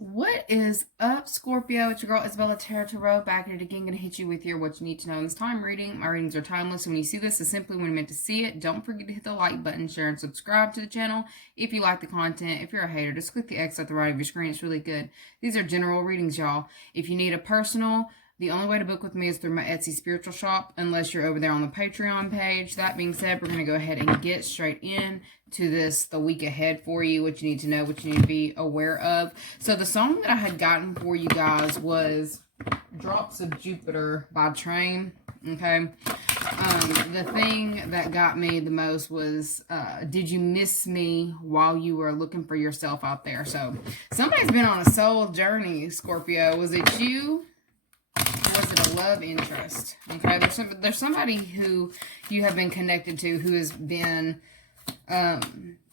What is up, Scorpio? It's your girl, IsseyTara Tarot, back at it again. Gonna hit you with your what you need to know in this time reading. My readings are timeless. When you see this, it's simply when you're meant to see it. Don't forget to hit the like button, share, and subscribe to the channel if you like the content. If you're a hater, just click the X at the right of your screen. It's really good. These are general readings, y'all. If you need a personal, the only way to book with me is through my Etsy spiritual shop, unless you're over there on the Patreon page. That being said, we're going to go ahead and get straight in to this, the week ahead for you, what you need to know, what you need to be aware of. So the song that I had gotten for you guys was Drops of Jupiter by Train. Okay. The thing that got me the most was, did you miss me while you were looking for yourself out there? So somebody's been on a soul journey, Scorpio. Was it you? Was it a love interest? Okay, there's somebody who you have been connected to who has been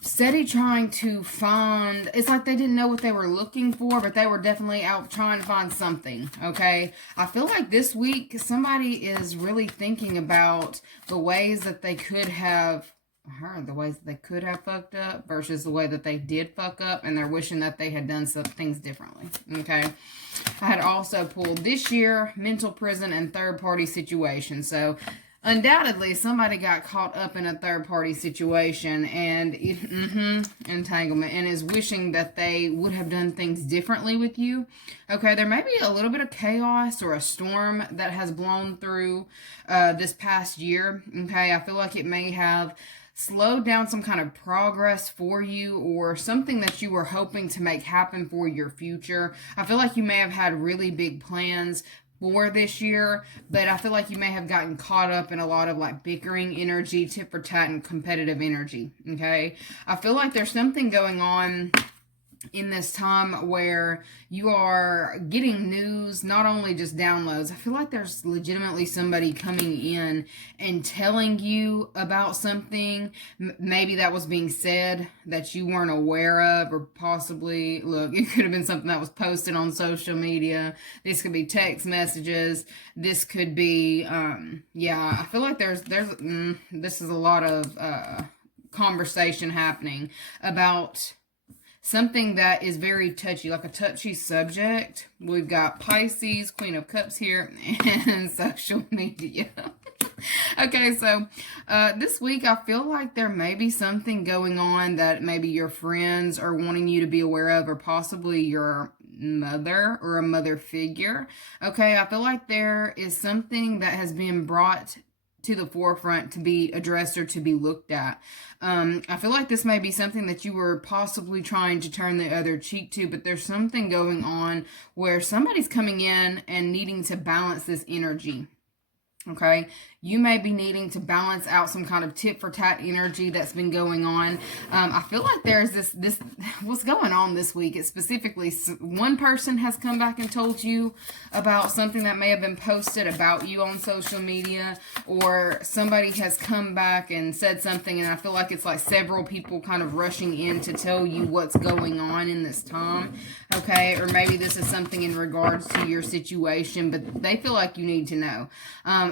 steady trying to find. It's like they didn't know what they were looking for, but they were definitely out trying to find something. Okay, I feel like this week somebody is really thinking about the ways that they could have the ways that they could have fucked up versus the way that they did fuck up, and they're wishing that they had done some things differently. Okay, I had also pulled this year, mental prison, and third-party situation. So undoubtedly somebody got caught up in a third-party situation and entanglement, and is wishing that they would have done things differently with you. Okay, there may be a little bit of chaos or a storm that has blown through this past year. Okay, I feel like it may have slowed down some kind of progress for you, or something that you were hoping to make happen for your future. I feel like you may have had really big plans for this year, but I feel like you may have gotten caught up in a lot of like bickering energy, tit for tat, and competitive energy. Okay, I feel like there's something going on in this time where you are getting news, not only just downloads. I feel like there's legitimately somebody coming in and telling you about something. Maybe that was being said that you weren't aware of, or possibly, look, it could have been something that was posted on social media. This could be text messages. This could be, yeah, I feel like this is a lot of conversation happening about something that is very touchy, like a touchy subject. We've got Pisces, Queen of Cups here, and social media. Okay, so this week I feel like there may be something going on that maybe your friends are wanting you to be aware of, or possibly your mother or a mother figure. Okay, I feel like there is something that has been brought to the forefront to be addressed or to be looked at. I feel like this may be something that you were possibly trying to turn the other cheek to, but there's something going on where somebody's coming in and needing to balance this energy. Okay, you may be needing to balance out some kind of tit for tat energy that's been going on. I feel like there's this what's going on this week. It's specifically one person has come back and told you about something that may have been posted about you on social media, or somebody has come back and said something, and I feel like it's like several people kind of rushing in to tell you what's going on in this time. Okay, or maybe this is something in regards to your situation, but they feel like you need to know.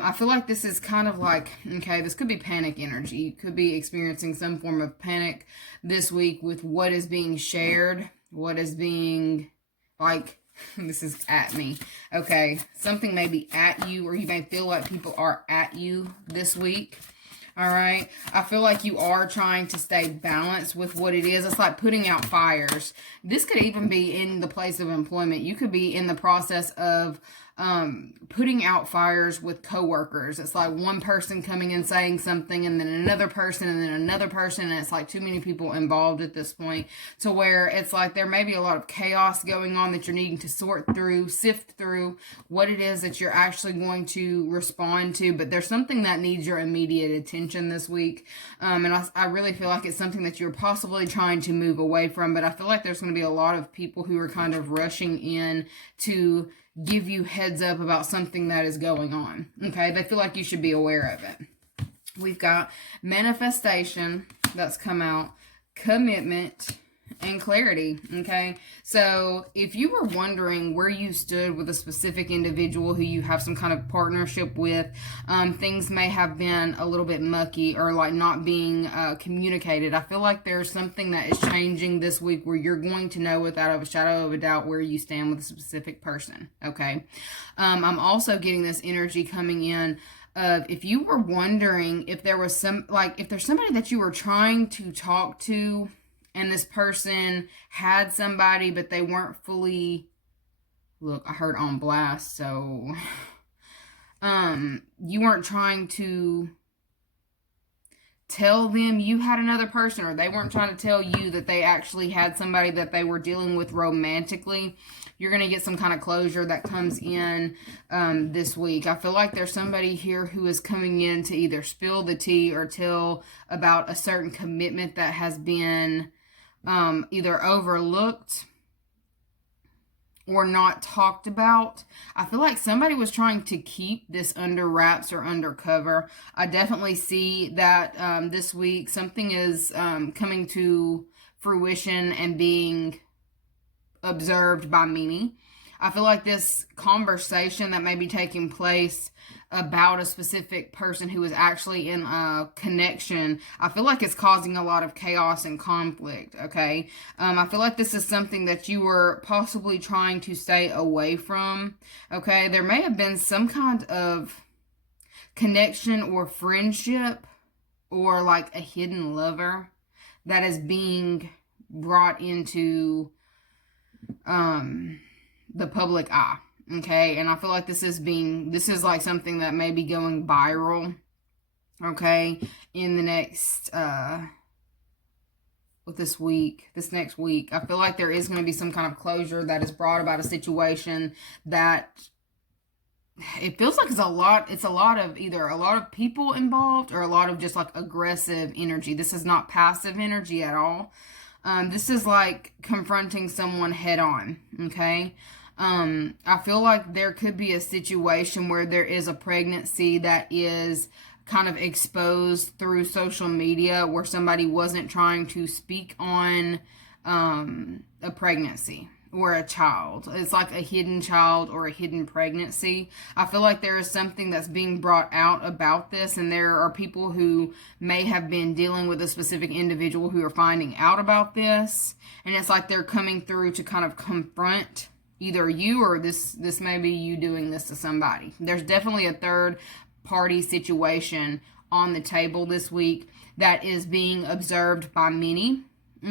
I feel like this is kind of like, okay, this could be panic energy. You could be experiencing some form of panic this week with what is being shared, what is being, like, this is at me. Okay, something may be at you, or you may feel like people are at you this week. All right, I feel like you are trying to stay balanced with what it is. It's like putting out fires. This could even be in the place of employment. You could be in the process of putting out fires with coworkers. It's like one person coming and saying something, and then another person, and then another person, and it's like too many people involved at this point, to where it's like there may be a lot of chaos going on that you're needing to sort through, sift through what it is that you're actually going to respond to. But there's something that needs your immediate attention this week, and I really feel like it's something that you're possibly trying to move away from. But I feel like there's going to be a lot of people who are kind of rushing in to give you heads up about something that is going on. Okay, they feel like you should be aware of it. We've got manifestation that's come out, commitment, and clarity. Okay, so if you were wondering where you stood with a specific individual who you have some kind of partnership with, things may have been a little bit mucky or like not being communicated. I feel like there's something that is changing this week where you're going to know without a shadow of a doubt where you stand with a specific person. Okay, I'm also getting this energy coming in of if you were wondering if there was if there's somebody that you were trying to talk to and this person had somebody but they weren't fully, look, I heard on blast, so you weren't trying to tell them you had another person, or they weren't trying to tell you that they actually had somebody that they were dealing with romantically. You're going to get some kind of closure that comes in this week. I feel like there's somebody here who is coming in to either spill the tea or tell about a certain commitment that has been either overlooked or not talked about. I feel like somebody was trying to keep this under wraps or undercover. I definitely see that this week something is coming to fruition and being observed by many. I feel like this conversation that may be taking place about a specific person who is actually in a connection, I feel like it's causing a lot of chaos and conflict, okay? I feel like this is something that you were possibly trying to stay away from, okay? There may have been some kind of connection or friendship or like a hidden lover that is being brought into the public eye. Okay, and I feel like this is like something that may be going viral, okay, in the next, this next week. I feel like there is going to be some kind of closure that is brought about a situation that it feels like it's a lot of either a lot of people involved or a lot of just like aggressive energy. This is not passive energy at all. This is like confronting someone head on, okay? I feel like there could be a situation where there is a pregnancy that is kind of exposed through social media where somebody wasn't trying to speak on a pregnancy or a child. It's like a hidden child or a hidden pregnancy. I feel like there is something that's being brought out about this, and there are people who may have been dealing with a specific individual who are finding out about this, and it's like they're coming through to kind of confront either you or this may be you doing this to somebody. There's definitely a third party situation on the table this week that is being observed by many.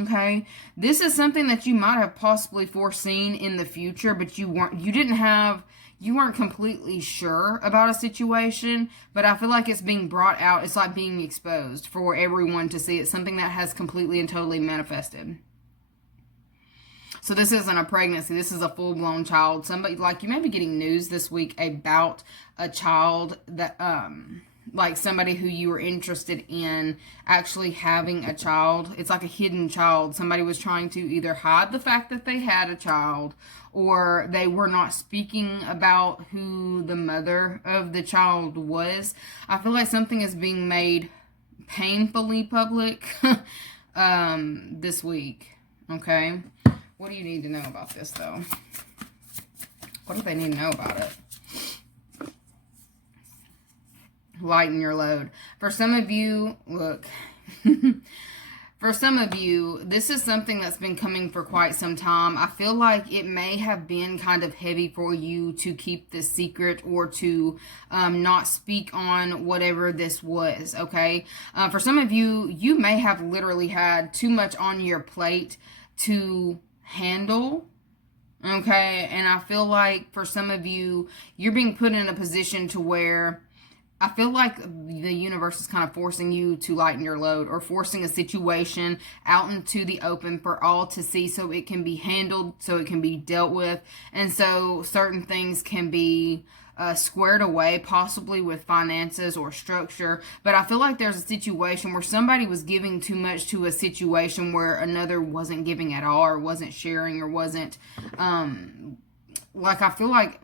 Okay, this is something that you might have possibly foreseen in the future, but you weren't completely sure about a situation, but I feel like it's being brought out. It's like being exposed for everyone to see. It's something that has completely and totally manifested. So this isn't a pregnancy. This is a full-blown child. Somebody, like, you may be getting news this week about a child that, like somebody who you were interested in actually having a child. It's like a hidden child. Somebody was trying to either hide the fact that they had a child, or they were not speaking about who the mother of the child was. I feel like something is being made painfully public this week. Okay. What do you need to know about this, though? What do they need to know about it? Lighten your load. For some of you, look, for some of you, this is something that's been coming for quite some time. I feel like it may have been kind of heavy for you to keep this secret or to not speak on whatever this was, okay? For some of you, you may have literally had too much on your plate to handle, okay? And I feel like for some of you, you're being put in a position to where I feel like the universe is kind of forcing you to lighten your load, or forcing a situation out into the open for all to see, so it can be handled, so it can be dealt with, and so certain things can be squared away, possibly with finances or structure. But I feel like there's a situation where somebody was giving too much to a situation where another wasn't giving at all, or wasn't sharing, or wasn't like, I feel like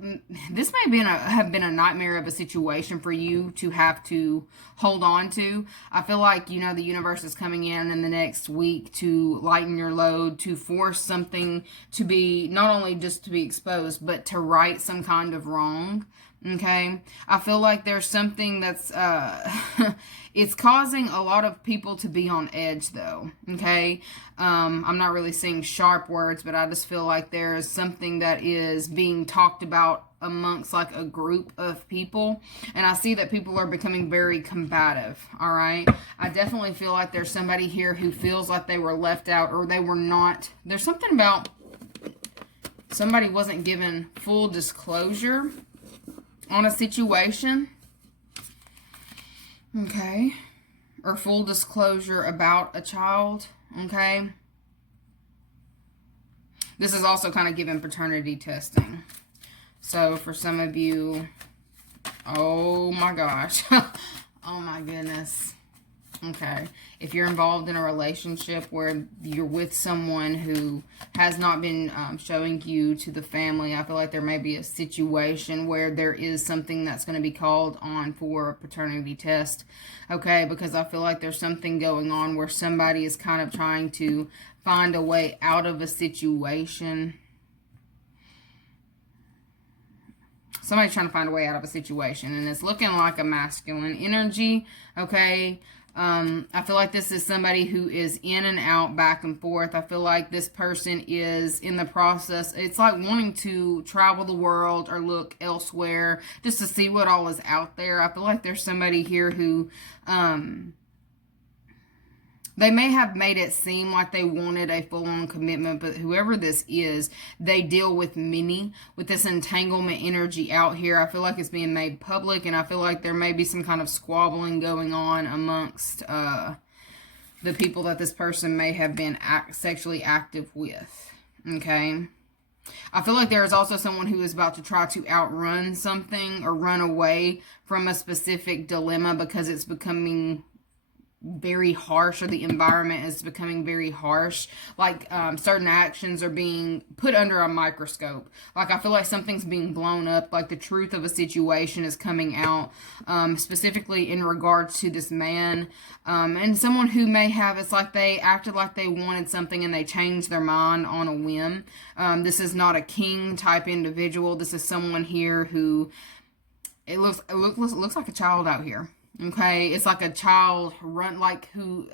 this may have been a nightmare of a situation for you to have to hold on to. I feel like, you know, the universe is coming in the next week to lighten your load, to force something to be, not only just to be exposed, but to right some kind of wrong. Okay, I feel like there's something that's it's causing a lot of people to be on edge, though. Okay, I'm not really saying sharp words, but I just feel like there's something that is being talked about amongst like a group of people, and I see that people are becoming very combative. All right, I definitely feel like there's somebody here who feels like they were left out, or they were not. There's something about somebody wasn't given full disclosure on a situation, okay, or full disclosure about a child, okay. This is also kind of giving paternity testing. So for some of you, oh my gosh, oh my goodness. Okay, if you're involved in a relationship where you're with someone who has not been showing you to the family, I feel like there may be a situation where there is something that's going to be called on for a paternity test. Okay, because I feel like there's something going on where somebody is kind of trying to find a way out of a situation. Somebody's trying to find a way out of a situation, and it's looking like a masculine energy, okay? I feel like this is somebody who is in and out, back and forth. I feel like this person is in the process. It's like wanting to travel the world or look elsewhere just to see what all is out there. I feel like there's somebody here who, they may have made it seem like they wanted a full-on commitment, but whoever this is, they deal with this entanglement energy out here. I feel like it's being made public, and I feel like there may be some kind of squabbling going on amongst the people that this person may have been sexually active with, okay? I feel like there is also someone who is about to try to outrun something or run away from a specific dilemma because it's becoming very harsh, or the environment is becoming very harsh. Like certain actions are being put under a microscope. Like I feel like something's being blown up, like the truth of a situation is coming out, specifically in regards to this man, and someone who may have, it's like they acted like they wanted something and they changed their mind on a whim. This is not a king type individual. This is someone here who, it looks like a child out here. Okay, it's like a child who,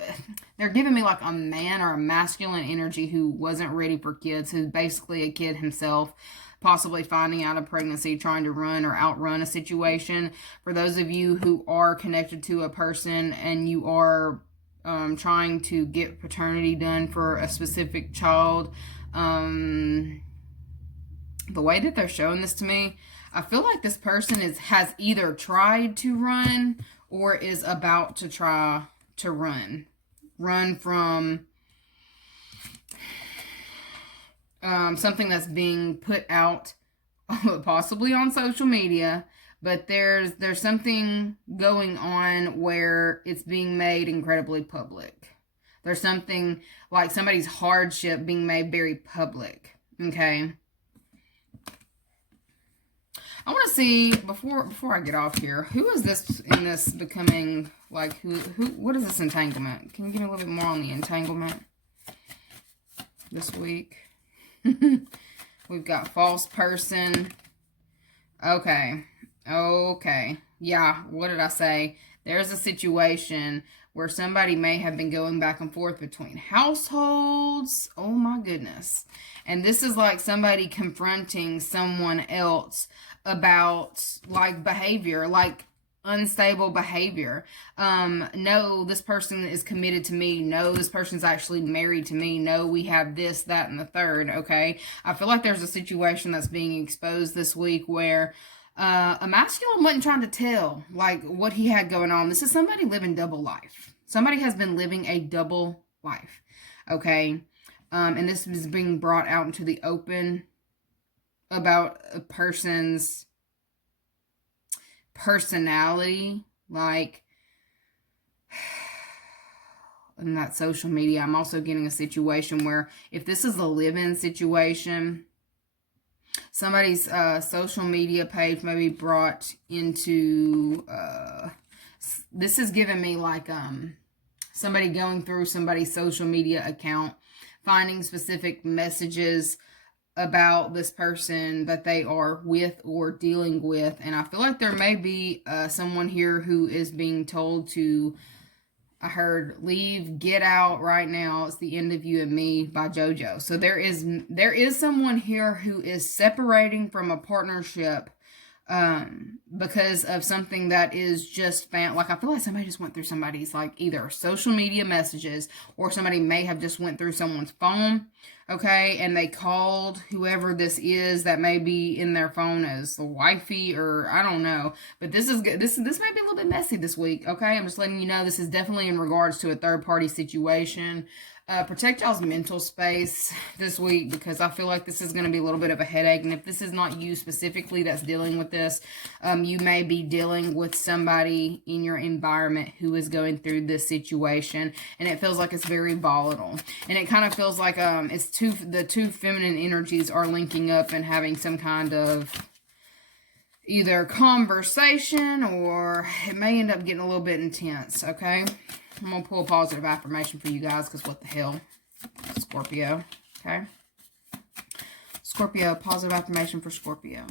they're giving me like a man or a masculine energy who wasn't ready for kids, who's basically a kid himself, possibly finding out a pregnancy, trying to run or outrun a situation. For those of you who are connected to a person and you are trying to get paternity done for a specific child, the way that they're showing this to me, I feel like this person has either tried to run or is about to try to run from something that's being put out, possibly on social media, but there's something going on where it's being made incredibly public. There's something like somebody's hardship being made very public, okay? I want to see, before I get off here, who is this in this becoming, like, what is this entanglement? Can you give me a little bit more on the entanglement this week? We've got false person. Okay. Yeah, what did I say? There's a situation where somebody may have been going back and forth between households. Oh my goodness. And this is like somebody confronting someone else about like behavior, like unstable behavior. No, this person is committed to me. No, this person's actually married to me. No, we have this, that, and the third. Okay. I feel like there's a situation that's being exposed this week where a masculine wasn't trying to tell like what he had going on. This is somebody living double life. Somebody has been living a double life. Okay. And this is being brought out into the open about a person's personality, like in that social media. I'm also getting a situation where if this is a live-in situation, somebody's social media page may be brought into, this is giving me like somebody going through somebody's social media account, finding specific messages about this person that they are with or dealing with. And I feel like there may be someone here who is being told to, I heard, leave, get out right now. It's the end of you and me by JoJo. So there is someone here who is separating from a partnership because of something that is just found. Like, I feel like somebody just went through somebody's, like, either social media messages, or somebody may have just went through someone's phone, okay, and they called whoever this is that may be in their phone as the wifey, or I don't know. But this is good. This might be a little bit messy this week, okay? I'm just letting you know this is definitely in regards to a third-party situation. Protect y'all's mental space this week, because I feel like this is going to be a little bit of a headache. And if this is not you specifically that's dealing with this, you may be dealing with somebody in your environment who is going through this situation, and it feels like it's very volatile. And it kind of feels like the two feminine energies are linking up and having some kind of either conversation, or it may end up getting a little bit intense, okay? I'm going to pull a positive affirmation for you guys, because what the hell? Scorpio, okay? Scorpio, positive affirmation for Scorpio.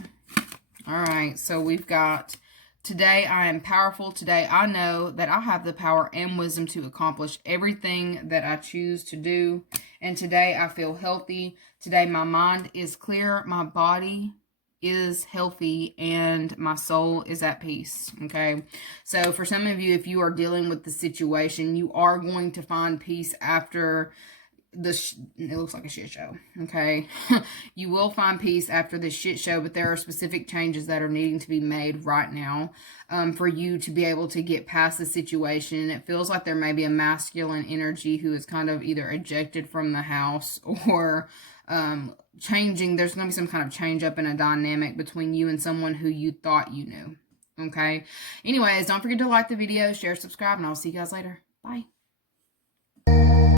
All right, so we've got, today I am powerful. Today I know that I have the power and wisdom to accomplish everything that I choose to do. And today I feel healthy. Today my mind is clear. My body is healthy, and my soul is at peace, okay? So for some of you, if you are dealing with the situation, you are going to find peace after this. It looks like a shit show, okay? You will find peace after this shit show, but there are specific changes that are needing to be made right now for you to be able to get past the situation. It feels like there may be a masculine energy who is kind of either ejected from the house, or changing. There's going to be some kind of change up in a dynamic between you and someone who you thought you knew, okay? Anyways, don't forget to like the video, share, subscribe, and I'll see you guys later. Bye.